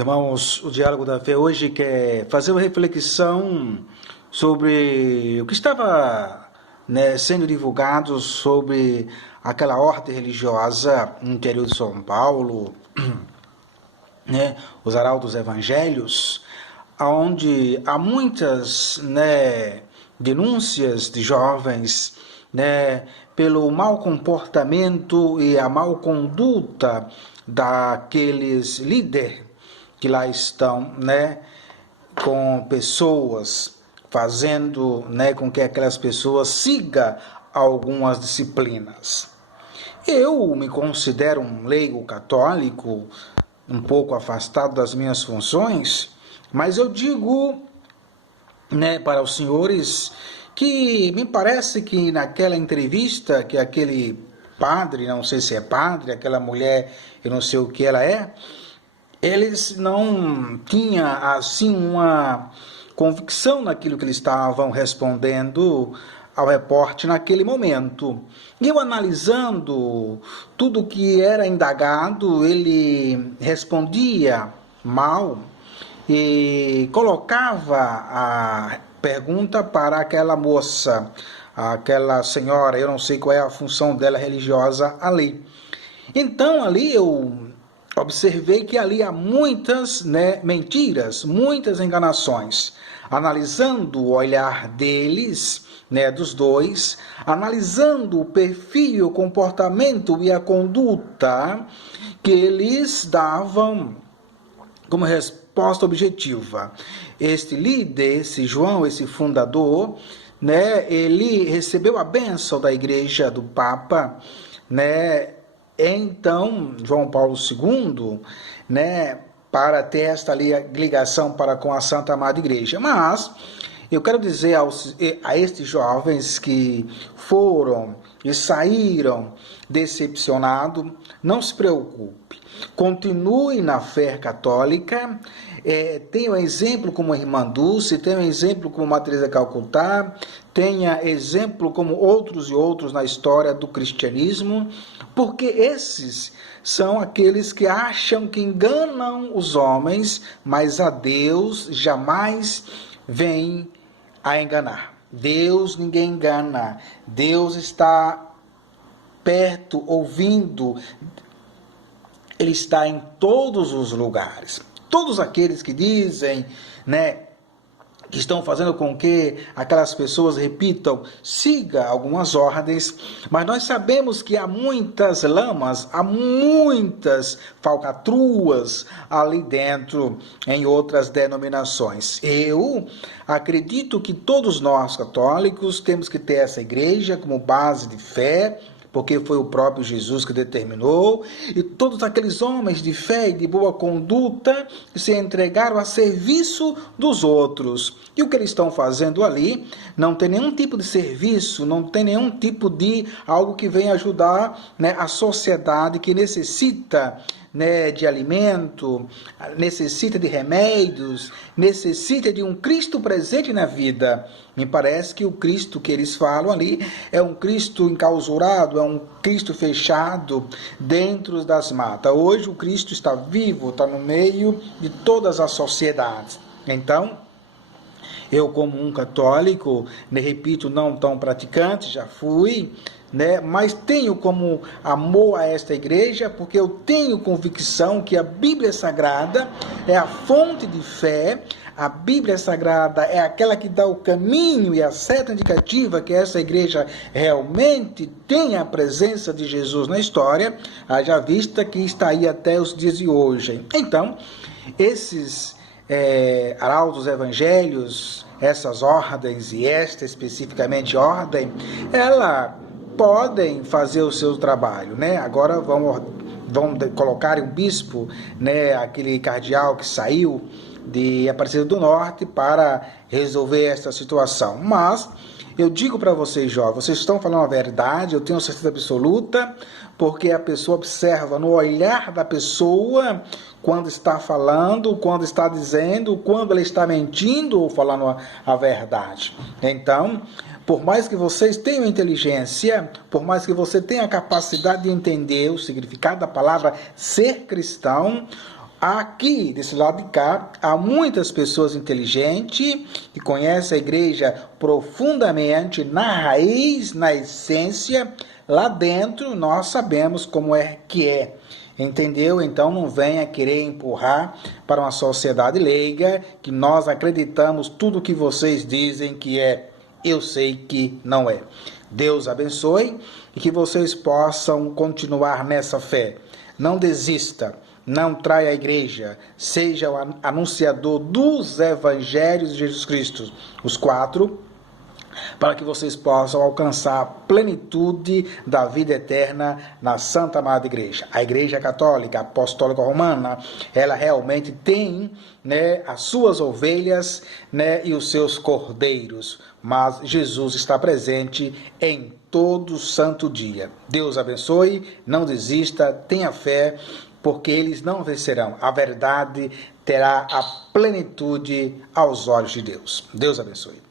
Irmãos, o Diálogo da Fé hoje quer fazer uma reflexão sobre o que estava, sendo divulgado sobre aquela ordem religiosa no interior de São Paulo, os arautos evangelhos, onde há muitas denúncias de jovens pelo mau comportamento e a mau conduta daqueles líderes que lá estão, com pessoas, fazendo, com que aquelas pessoas sigam algumas disciplinas. Eu me considero um leigo católico, um pouco afastado das minhas funções, mas eu digo, para os senhores que me parece que naquela entrevista que aquele padre, não sei se é padre, aquela mulher, eu não sei o que ela é, eles não tinham assim uma convicção naquilo que eles estavam respondendo ao repórter naquele momento. E eu analisando tudo que era indagado, ele respondia mal e colocava a pergunta para aquela moça, aquela senhora, eu não sei qual é a função dela religiosa ali. Então ali eu observei que ali há muitas mentiras, muitas enganações. Analisando o olhar deles, dos dois, analisando o perfil, o comportamento e a conduta que eles davam como resposta objetiva. Este líder, esse João, esse fundador, ele recebeu a bênção da igreja do Papa, então, João Paulo II, para ter esta ligação para com a Santa Amada Igreja. Mas eu quero dizer a estes jovens que foram e saíram decepcionados, não se preocupe, continue na fé católica, tenha um exemplo como a irmã Dulce, tenha um exemplo como a Teresa Calcutá, tenha exemplo como outros e outros na história do cristianismo, porque esses são aqueles que acham que enganam os homens, mas a Deus jamais vem a enganar. Deus ninguém engana. Deus está perto, ouvindo. Ele está em todos os lugares. Todos aqueles que dizem, que estão fazendo com que aquelas pessoas repitam, siga algumas ordens, mas nós sabemos que há muitas lamas, há muitas falcatruas ali dentro, em outras denominações. Eu acredito que todos nós católicos temos que ter essa igreja como base de fé, porque foi o próprio Jesus que determinou, e todos aqueles homens de fé e de boa conduta que se entregaram a serviço dos outros. E o que eles estão fazendo ali não tem nenhum tipo de serviço, não tem nenhum tipo de algo que venha ajudar a sociedade que necessita de alimento, necessita de remédios, necessita de um Cristo presente na vida. Me parece que o Cristo que eles falam ali é um Cristo enclausurado, é um Cristo fechado dentro das matas. Hoje o Cristo está vivo, está no meio de todas as sociedades. Então, eu como um católico, repito, não tão praticante, já fui, mas tenho como amor a esta igreja, porque eu tenho convicção que a Bíblia Sagrada é a fonte de fé, a Bíblia Sagrada é aquela que dá o caminho e a seta indicativa que essa igreja realmente tem a presença de Jesus na história, haja vista que está aí até os dias de hoje. Então, esses arautos evangelhos, essas ordens, e esta especificamente ordem, ela podem fazer o seu trabalho, Agora vão colocar um bispo, aquele cardeal que saiu de Aparecida do Norte para resolver esta situação. Mas eu digo para vocês, jovens, vocês estão falando a verdade, eu tenho certeza absoluta, porque a pessoa observa no olhar da pessoa quando está falando, quando está dizendo, quando ela está mentindo ou falando a verdade. Então, por mais que vocês tenham inteligência, por mais que você tenha a capacidade de entender o significado da palavra ser cristão, Aqui, desse lado de cá, há muitas pessoas inteligentes que conhecem a igreja profundamente, na raiz, na essência. Lá dentro, nós sabemos como é que é. Entendeu? Então não venha querer empurrar para uma sociedade leiga que nós acreditamos tudo que vocês dizem que é. Eu sei que não é. Deus abençoe e que vocês possam continuar nessa fé. Não desista. Não traia a igreja, seja o anunciador dos evangelhos de Jesus Cristo, os 4, para que vocês possam alcançar a plenitude da vida eterna na Santa Amada Igreja. A Igreja Católica Apostólica Romana, ela realmente tem, né, as suas ovelhas, né, e os seus cordeiros, mas Jesus está presente em todo santo dia. Deus abençoe, não desista, tenha fé, porque eles não vencerão. A verdade terá a plenitude aos olhos de Deus. Deus abençoe.